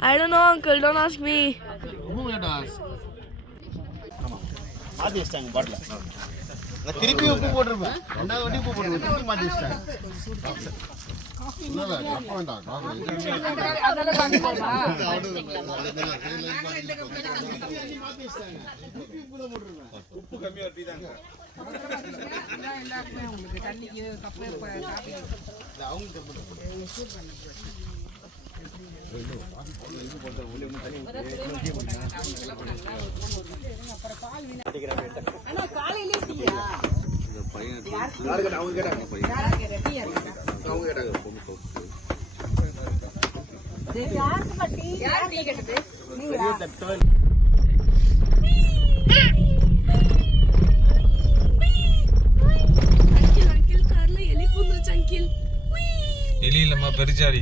I don't know, uncle. Don't ask me. Who will ask? மாத்தி வச்சிட்டாங்க பாட்டில். நான் திருப்பி உப்பு போட்டிருப்பேன். ரெண்டாவது வாட்டி உப்பு போட்டுருவேன். திருப்பி மாத்தி வச்சிட்டாங்க. இல்ல கப்ப வேண்டாம். உப்பு கம்மியா டீதாங்க. எல்லாருமே உங்களுக்கு தண்ணிக்கு கப்பே காபி. அவங்க எலி இல்லம்மா பெருச்சாடி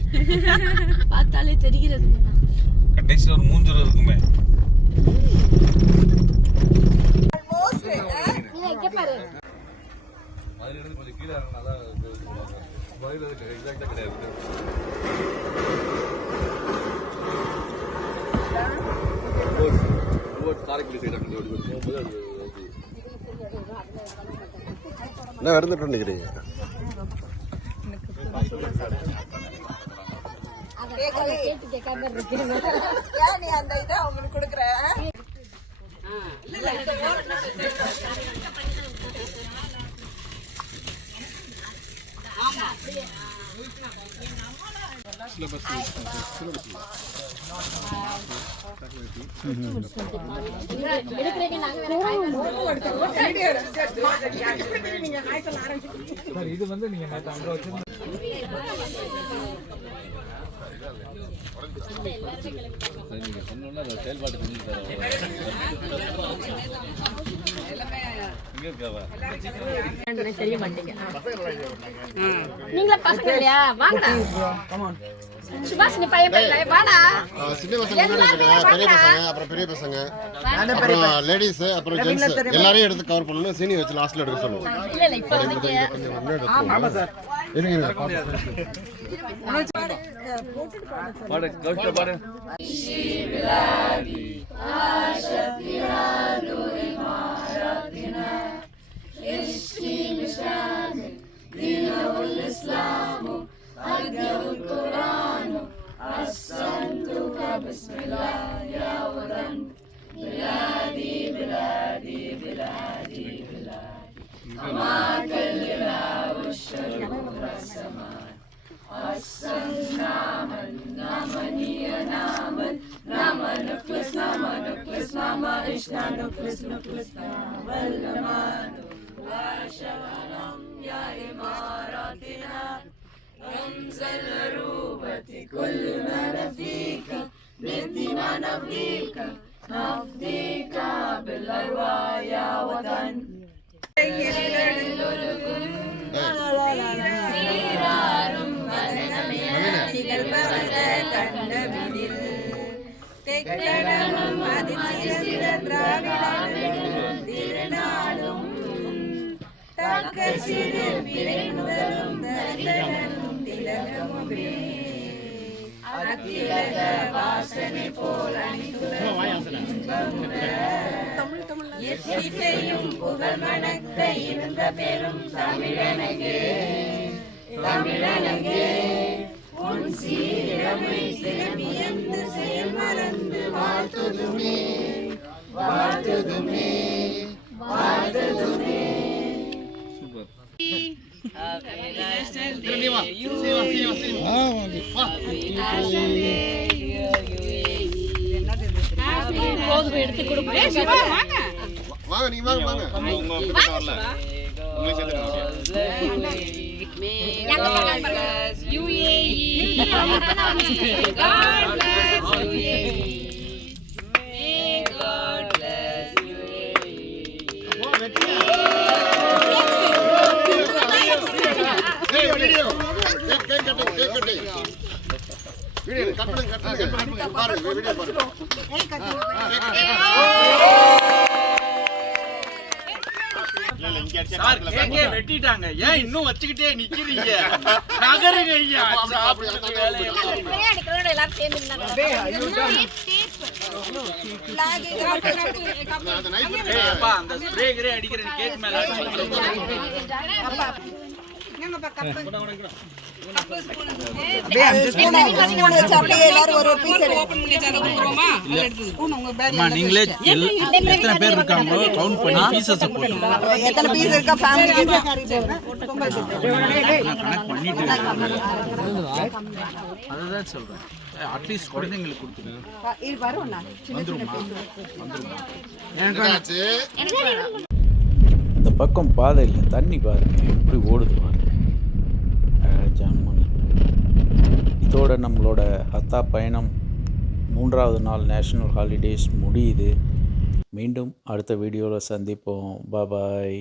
பார்த்தாலே தெரிகிறது கடைசியில் ஒரு மூஞ்சல் இருக்குமே அதிலிருந்து கொஞ்சம் கீழே இறங்கினாதான் எக்ஸாக்டா கிடையாது காரைக்குடி சைடு போகும்போது அது என்ன இறந்துட்டு நினைக்கிறீங்க நீ அந்த இதை அவங்களுக்கு கொடுக்குற இது வந்து நீங்க அங்க வச்சு செயல்பாடு தெரிய மாட்டீங்க நீங்களா பசங்க இல்லையா வாங்கடா சுபாஷ் நீ பையன் வாடா சின்ன பசங்க பெரிய பசங்க அப்புறம் பெரிய பசங்க அப்புறம் லேடிஸ் அப்புறம் ஜென்ஸ் எல்லாரையும் எடுத்து கவர் பண்ணணும் சீனி வச்சு லாஸ்ட்ல எடுக்க சொல்லுவோம் இல்ல இல்ல இப்போ ஆமா சார் இருங்க பாடு கவுச்ச பாடு எடுத்து கொடுப்பேன் வாங்க நீங்க வாங்க வாங்க உங்க கிட்ட வரல உங்களை சேர்த்து UAE God bless UAE May God bless UAE video cut பண்ணுங்க பாருங்க வீடியோ பாருங்க சார் கேக்கே வெட்டிட்டாங்க ஏன் இன்னும் வச்சுக்கிட்டே நிக்கிறீங்க நகருங்க ஐயா பிரியாணி கலோட எல்லாரும் சேர்ந்து நின்னாங்க அந்த நைஃப் ஏய் அப்பா அந்த ஸ்ப்ரே கிரே அடிக்கிற கேக் மேல அம்மா நீங்களே எத்தனை பேர் இருக்காங்களோ கவுண்ட் பண்ணி பீசஸ் போட்டுருங்க. எத்தனை பீஸ் இருக்கா ஃபேமிலிக்கு கணக்கு பண்ணிட்டு அதுதான் சொல்றேன். அட்லீஸ்ட் குழந்தைங்களுக்கு கொடுத்துருங்க. என்னாச்சு இந்த பக்கம் பாதையில் தண்ணி பாருங்க எப்படி ஓடுது பாருங்க ஜாமுன்னு. இதோட நம்மளோட ஹத்தா பயணம் 3வது நாள் நேஷ்னல் ஹாலிடேஸ் முடியுது. மீண்டும் அடுத்த வீடியோவில் சந்திப்போம். பாய்.